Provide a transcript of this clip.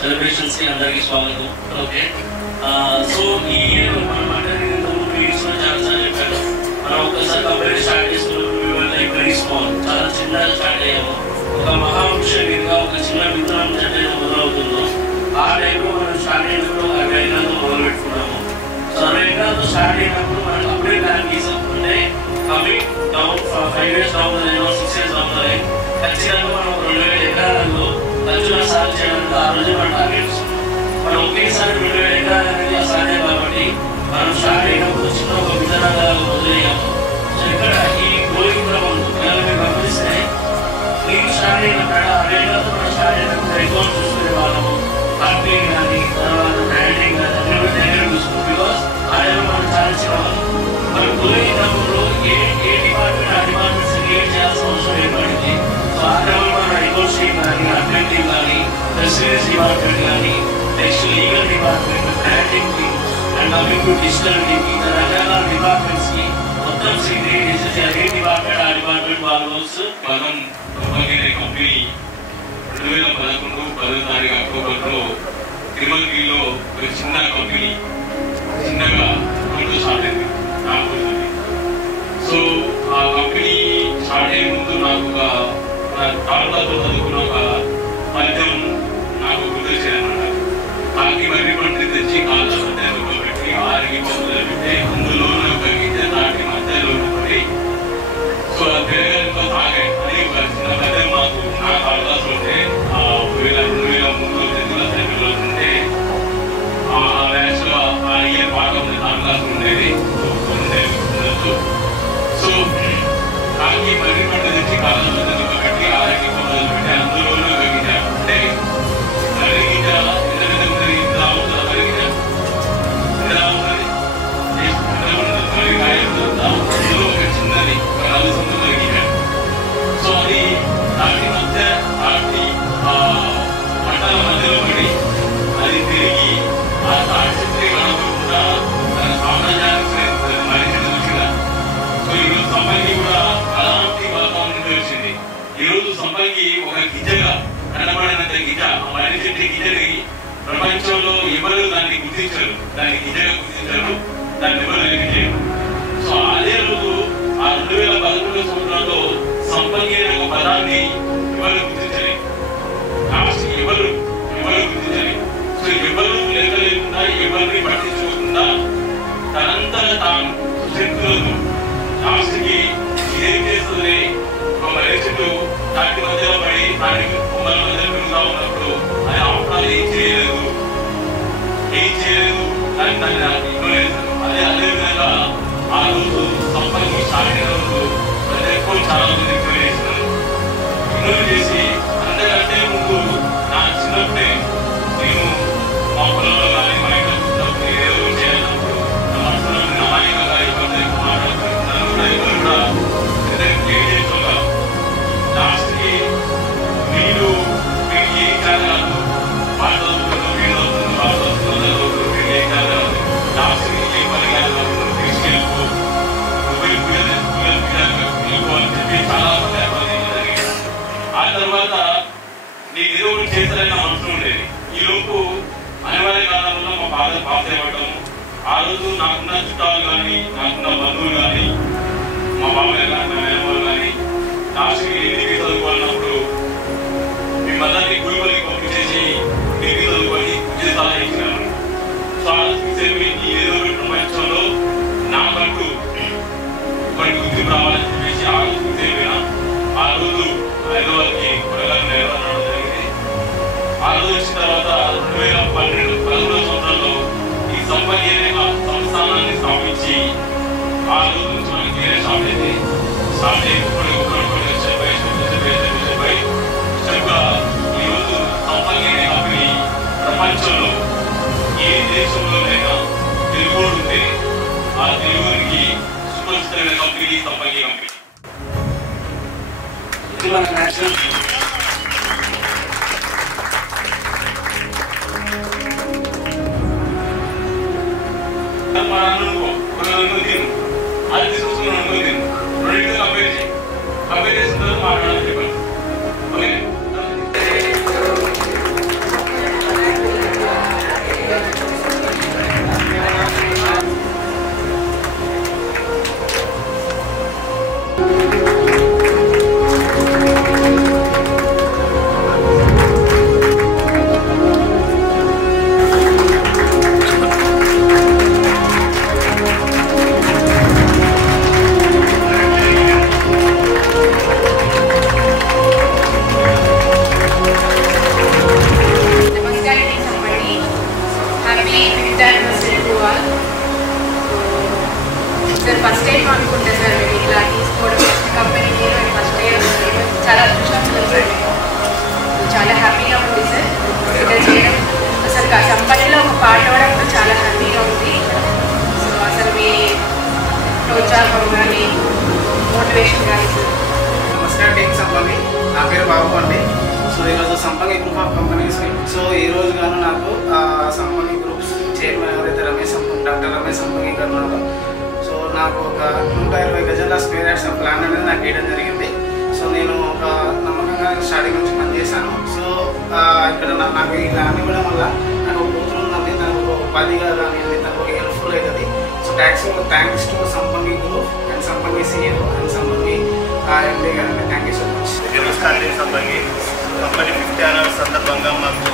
Celebrations కి అందరికీ స్వాగతం. ఓకే, సో ఈ ఇయర్ మనం మాట్లాడిన చాలా చెప్పాను. మనం ఒక్కసారి కంపెనీ స్టార్ట్ చేసుకున్నప్పుడు వెరీ స్మాల్, చాలా చిన్నగా స్టార్ట్ అయ్యాము. ఒక మహావృక్షంగా ఒక చిన్న విత్తనం చెట్టు మొదలవుతుందో ఆ టైంలో మనం స్టార్ట్ అయినప్పుడు 60 ఎకరాలతో మొదలు పెట్టుకున్నాము. సో 60 ఎకరాలతో స్టార్ట్ అయినప్పుడు మనం అప్పుడే ప్లాన్ చేసాం. అంటే coming down 5 years down 6 years down ఖచ్చితంగా మనం 2000 ఎకరాలలో ఖర్చుల సాగు చేయడానికి ఆ రోజు మనం టార్గెట్స్. మనం ఒకేసారి 2000 ఎకరాలు అనేది అసాధ్యం కాబట్టి మనం స్టార్ట్ అయినప్పుడు చిన్న ఒక విధానంగా మొదలయ్యాము. సో ఇక్కడ ఈ గ్రోయింగ్ ప్రబంధం పిల్లలు గమనిస్తే నేను స్టార్ట్ అయినప్పుడు 60 ఏళ్ళతో మనం స్టార్ట్ అయినప్పుడు అకౌంట్ చూసుకునే వాళ్ళము. కంపెనీ కానీ తర్వాత బ్రాండింగ్ కానీ అన్ని కూడా దగ్గర చూసుకున్నాం. బికాస్ ఆ టైంలో మనం చాలా చిన్నవాళ్ళం. మనం గ్రోయింగ్ క్రమంలో ఏ డిపార్ట్మెంట్ ఆ డిపార్ట్మెంట్స్ క్రియేట్ చేయాల్సిన అవసరం ఏర్పడింది. సో ఆ క్రమంలో మన అకౌంట్స్ టీమ్ కానీ అడ్మిన్ టీమ్ కానీ రెసిడెన్స్ డిపార్ట్మెంట్ కానీ next legal department branding team and coming to digital team ఇంకా రకరకాల డిపార్ట్మెంట్స్ కి మొత్తం క్రియేట్ చేసేసి అదే డిపార్ట్మెంట్ ఆ డిపార్ట్మెంట్ వాళ్ళ వర్క్స్ పదం కంపెనీ 2011 10వ తారీఖు అక్టోబర్లో తిరుమలగిరిలో ఒక చిన్న కంపెనీ చిన్నగా స్టార్ట్ అయింది నాగపూర్. సో ఆ కంపెనీ స్టార్ట్ అయ్యే ముందు నాకు ఒక తాళాతో చదువుకున్న ఒక పద్యం నాకు గుర్తొచ్చేదన్నమాట. కాకి మర్రి పంట తెచ్చి కాళ్ళ మధ్యలో పెట్టి ఆరికి పప్పులు పెట్టి అందులో ఒక గింజ నాటి మధ్యలో పడి సో పెరగడంతో తాగాయి అని ఒక చిన్న పద్యం మాకు నా కాళదాసు ఉంటే 2003 ఉంటే ఆ బ్యాచ్ లో ఆ ఇయర్ పాట ఉంది కాళదాసు ఉండేది. సో కాకి మర్రి పంట తెచ్చి కాళ్ళ మధ్యలో పెట్టి ఆరికి పప్పులు పెట్టి అందులోనే ఒక గింజ అంటే మర్రి గింజ చిన్నది సో అది దాని మధ్య పంటల మధ్యలో పడి అది తిరిగి ఆ తాటి కూడా తన సామ్రాజ్యానికి మరింత చూసిందా. సో ఈరోజు సంపంగి కూడా అలాంటి వాతావరణం తెలిసింది. ఈరోజు సంపంగి ఒక గిజ్జగా కనబడినంత గిజ్జ మర్రి చెట్టు గిజ్జని ప్రపంచంలో ఎవరు దాన్ని గుర్తించరు, దాన్ని గిజ్జగా గుర్తించరు, దాన్ని ఎవరు వెలిగించారు. సో అదే రోజు ఆ 2011 సంవత్సరంలో సంపంగి అనే ఒక పదాన్ని ఎవరు గుర్తించలేదు, ఎవరు గుర్తించలేదు. సో ఎవరు లేకుండా ఎవరిని పట్టించుకోకుండా తనంతట తాను శక్తులతో లాస్ట్కి ఇదేం చేస్తుంది ఒక మర్రి చెట్టు దాటి మధ్యలో పడి దానికి కొమ్మల మధ్య పెరుగుతా ఉన్నప్పుడు అది ఆపడాలు ఏం చేయలేదు దాన్ని ఇగ్నోర్. అదే విధంగా ఆ రోజు సంపంగి స్టార్ట్ అయిన రోజు ప్రతి ఎక్కువ చాలా మంది ఇగ్నోర్ చేసి అంతకంటే ముందు నా చిన్నప్పుడే నేను మా పొలంలో కానీ మా ఇంట్లో చూసినప్పుడు ఏదో చేయాలన్నప్పుడు నా మనసులో నాయకగా ఇబ్బంది మాట్లాడుతున్నాను కూడా ఎవరు కూడా క్రియేట్ చేసుకోగా లాస్ట్కి వీళ్ళు ఏం కాదు పాట చదువుతున్నారు వీళ్ళు అవుతుంది పాట చదువుతున్నారు వీళ్ళు ఏం కాదు లాస్ట్కి ఏ పని కాదు తీసుకెళ్ళిపో అని చెప్పి చాలా మంది జరిగింది. ఆ తర్వాత నీకు ఏదో ఒకటి చేస్తారని మనసు ఉండేది. ఈ లోపు అనివార్య కాలంలో మా ఫాదర్ పాస్ అయిపోవటము. ఆ రోజు నాకున్న చుట్టాలు కానీ నాకున్న బంధువులు కానీ మా బాబాయ్ కానీ మా మేనవాళ్ళు కానీ లాస్ట్కి డిగ్రీ చదువుకోవాలన్నప్పుడు మీ మదర్ని గుడిపల్లికి పంపించేసి డిగ్రీ చదువుకొని ఉద్యోగ సలహా ఇచ్చినాను. సో ఆ ఏదో ఒకటి ప్రపంచంలో నాకంటూ ఒకటి గుర్తింపు రావాలని చెప్పేసి ఆ రోజు ఫిక్స్ అయిపోయినా. ఆ రోజు హైదరాబాద్కి కూరగాయలు నేర్వడం జరిగింది. ఆ రోజు వచ్చిన తర్వాత 2012 సంవత్సరంలో ఈ సంపంగి అనే సంస్థానాన్ని స్థాపించి ఆ రోజు నుంచి మనకి వేరే స్టార్ట్ అయింది. స్టార్ట్ అయిపోయి స్టెప్గా ఈరోజు సంపంగి అనే కంపెనీ ప్రపంచంలో ఏ దేశంలోనైనా తెలుగు ఉంటే ఆ తెలుగుకి సుపరిచితమైన కంపెనీ సంపంగి కంపెనీ. ఇది మన నేషనల్ అది తీసుకొస్తున్నాను రెండింటితో కంపేర్ చేసిన తర్వాత మాట్లాడాలని చెప్పాను. ఓకే పేరు బాబు అండి. సో ఈరోజు సంపంగి గ్రూప్ ఆఫ్ కంపెనీస్. సో ఈరోజు గాను నాకు సంపంగి గ్రూప్స్ చైర్మన్ ఎవరైతే డాక్టర్ రమేష్ సంపంగి గారు ఉన్నారు. సో నాకు ఒక 120 గజాల స్క్వేర్ యార్డ్స్ ప్లాన్ అనేది నాకు వేయడం జరిగింది. సో నేను ఒక నమ్మకంగా స్టార్టింగ్ నుంచి పనిచేశాను. సో ఇక్కడ నాకు ఈ ల్యాండ్ ఇవ్వడం వల్ల నాకు ఒక కూతురు ఉందండి, తనకు ఒక ఉపాధిగా కానీ తనకు ఒక హెల్ప్ఫుల్ అవుతుంది. సో థ్యాంక్స్ టు సంపంగి గ్రూప్ అండ్ సంపంగి CEO అండ్ సంపంగి MD గారు. Thank you so much. నమస్కారం. సంపంగి కంపెనీ 50th యానివర్సరీ సందర్భంగా మాకు